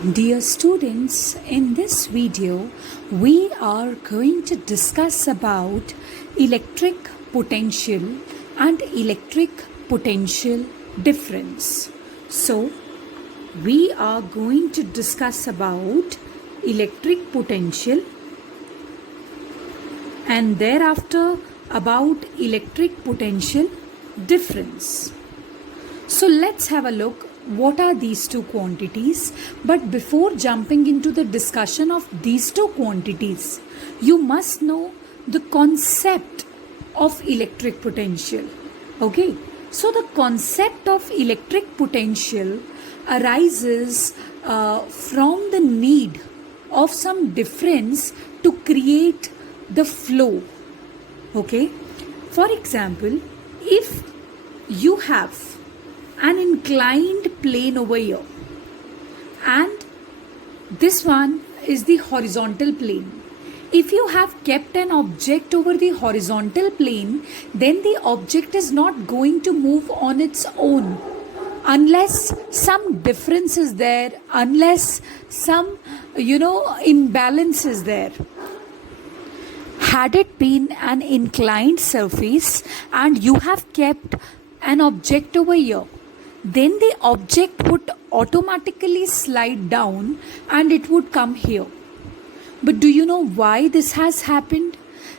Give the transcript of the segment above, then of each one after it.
Dear students, in this video we are going to discuss about electric potential and electric potential difference. So we are going to discuss about electric potential and thereafter about electric potential difference. So let's have a look what are these two quantities. But before jumping into the discussion of these two quantities, you must know the concept of electric potential. Okay, so the concept of electric potential arises from the need of some difference to create the flow. Okay, for example, if you have an inclined plane over here and this one is the horizontal plane. If you have kept an object over the horizontal plane, then the object is not going to move on its own unless some difference is there, unless some imbalance is there. Had it been an inclined surface and you have kept an object over here, then the object would automatically slide down and it would come here. But do you know why this has happened?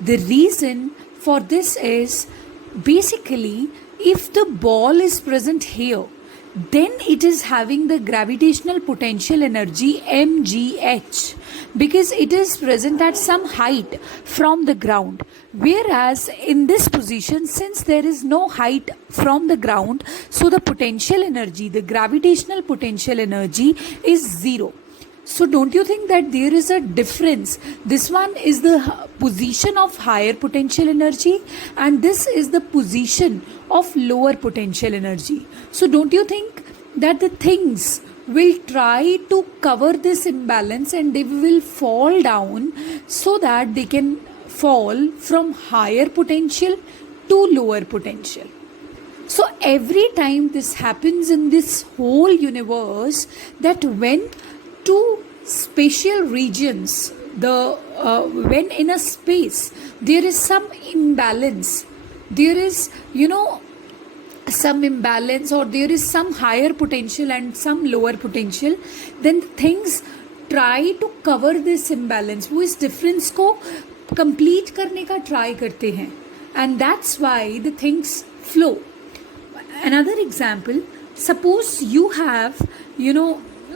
The reason for this is basically if the ball is present here, then it is having the gravitational potential energy mgh because it is present at some height from the ground. Whereas in this position, since there is no height from the ground, so the potential energy, the gravitational potential energy is zero. So don't you think that there is a difference? This one is the position of higher potential energy and this is the position of lower potential energy. So don't you think that the things will try to cover this imbalance and they will fall down so that they can fall from higher potential to lower potential? So every time this happens in this whole universe, that when two spatial regions, when in a space there is some imbalance, there is some imbalance or there is some higher potential and some lower potential, then things try to cover this imbalance, वो इस difference को complete करने का try करते हैं, and that's why the things flow. Another example, suppose you have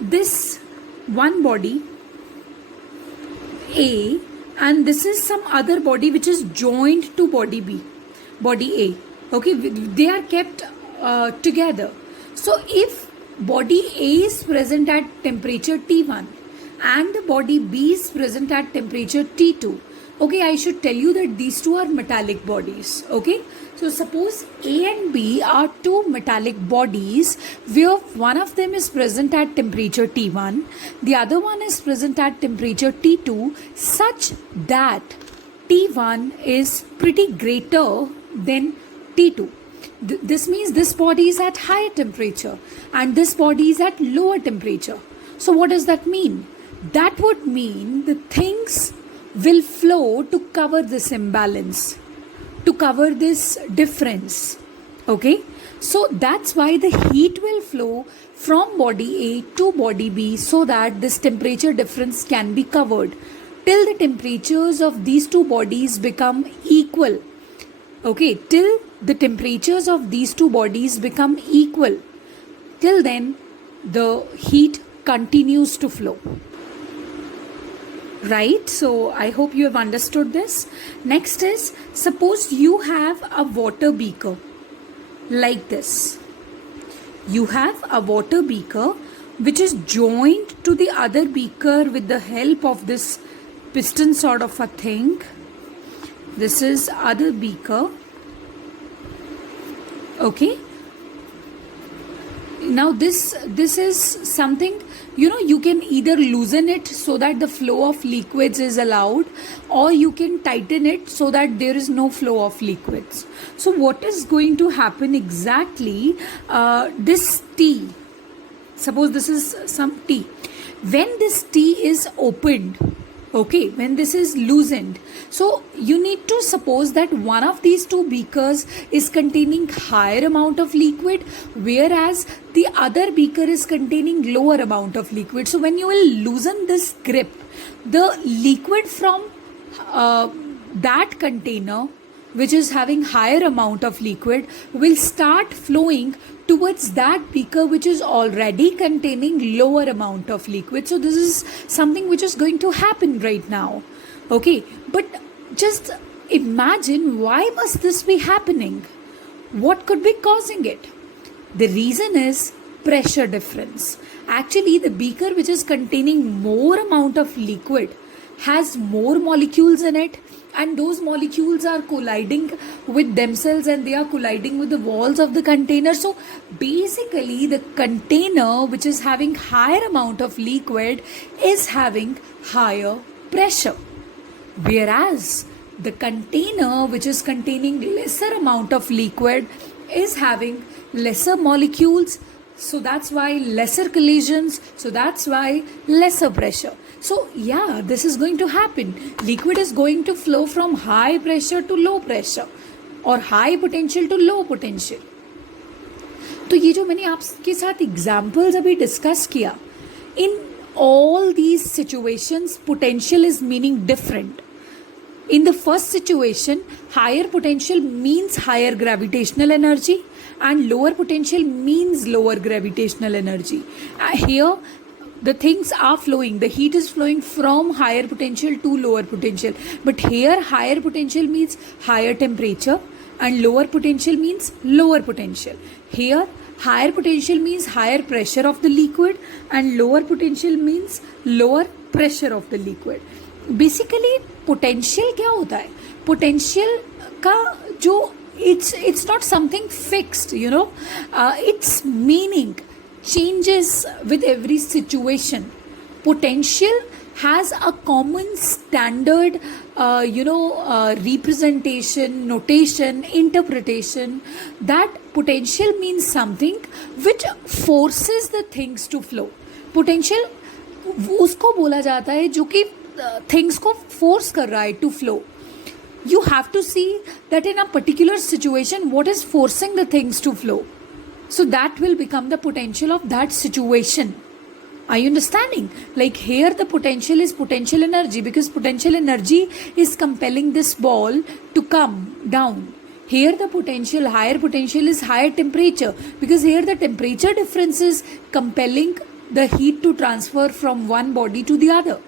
this one body A and this is some other body which is joined to body B, body A. Okay, they are kept together. So if body A is present at temperature T1 and the body B is present at temperature T2, okay, I should tell you that these two are metallic bodies. Okay, so suppose A and B are two metallic bodies where one of them is present at temperature T1, the other one is present at temperature T2, such that T1 is pretty greater than T2. This means this body is at higher temperature and this body is at lower temperature. So what does that mean? That would mean the things will flow to cover this imbalance, to cover this difference. Okay, so that's why the heat will flow from body A to body B so that this temperature difference can be covered till the temperatures of these two bodies become equal. Okay, till the temperatures of these two bodies become equal, till then the heat continues to flow. Right, so I hope you have understood this. Next is, suppose you have a water beaker like this. You have a water beaker which is joined to the other beaker with the help of this piston sort of a thing. This is other beaker. Okay, now this is something, you can either loosen it so that the flow of liquids is allowed, or you can tighten it so that there is no flow of liquids. So what is going to happen exactly? This T suppose this is some tea. When this tea is opened, okay, when this is loosened, so you need to suppose that one of these two beakers is containing higher amount of liquid, whereas the other beaker is containing lower amount of liquid. So when you will loosen this grip, the liquid from that container which is having higher amount of liquid will start flowing towards that beaker which is already containing lower amount of liquid. So this is something which is going to happen right now. Okay, but just imagine, why must this be happening? What could be causing it? The reason is pressure difference. Actually, the beaker which is containing more amount of liquid has more molecules in it, and those molecules are colliding with themselves and they are colliding with the walls of the container. So basically the container which is having higher amount of liquid is having higher pressure, whereas the container which is containing lesser amount of liquid is having lesser molecules. So that's why lesser collisions, so that's why lesser pressure. So yeah, this is going to happen. Liquid is going to flow from high pressure to low pressure और high potential to low potential. तो ये जो मैंने आपके साथ examples अभी discuss किया, इन all these situations potential is meaning different. In the first situation, higher potential means higher gravitational energy and lower potential means lower gravitational energy. Here the things are flowing, the heat is flowing from higher potential to lower potential, but here higher potential means higher temperature and lower potential means lower potential. Here higher potential means higher pressure of the liquid and lower potential means lower pressure of the liquid. Basically potential क्या होता है? Potential का जो it's not something fixed, you know, its meaning changes with every situation. Potential has a common standard representation, notation, interpretation. That potential means something which forces the things to flow. Potential उसको बोला जाता है जो कि things को force कर रहा है to flow. You have to see that in a particular situation what is forcing the things to flow. So that will become the potential of that situation. Are you understanding? Like here the potential is potential energy, because potential energy is compelling this ball to come down. Here the potential, higher potential is higher temperature, because here the temperature difference is compelling the heat to transfer from one body to the other.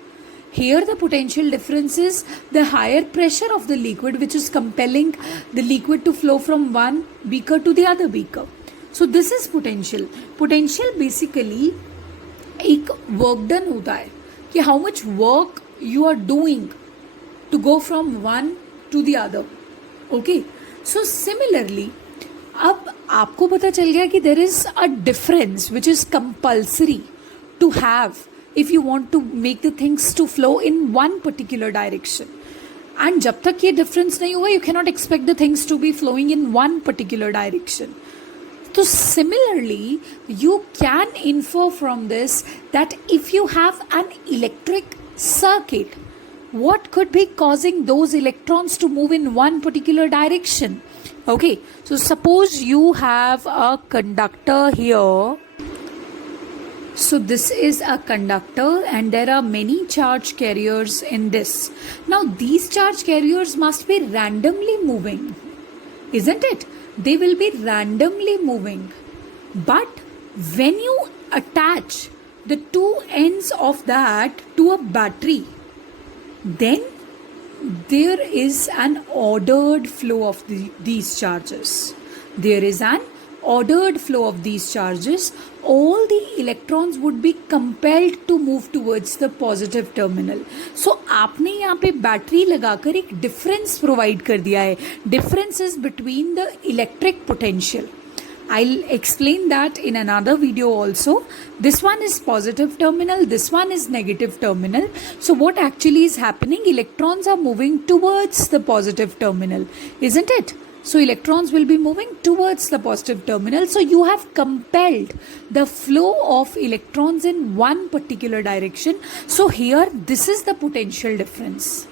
Here the potential difference is the higher pressure of the liquid which is compelling the liquid to flow from one beaker to the other beaker. So this is potential. Potential basically एक work done होता है कि how much work you are doing to go from one to the other. Okay, so similarly अब आपको पता चल गया कि there is a difference which is compulsory to have if you want to make the things to flow in one particular direction. And जब तक ये difference नहीं हुआ, you cannot expect the things to be flowing in one particular direction. So similarly, you can infer from this that if you have an electric circuit, what could be causing those electrons to move in one particular direction? Okay, so suppose you have a conductor here. So this is a conductor and there are many charge carriers in this. Now these charge carriers must be randomly moving, isn't it? They will be randomly moving. But when you attach the two ends of that to a battery, then there is an ordered flow of these charges. There is an ordered flow of these charges. All the electrons would be compelled to move towards the positive terminal. So आपने यहाँ पे battery लगाकर एक difference provide कर दिया है. Difference is between the electric potential. I'll explain that in another video also. This one is positive terminal, this one is negative terminal. So what actually is happening? Electrons are moving towards the positive terminal, isn't it? So electrons will be moving towards the positive terminal. So you have compelled the flow of electrons in one particular direction. So here this is the potential difference.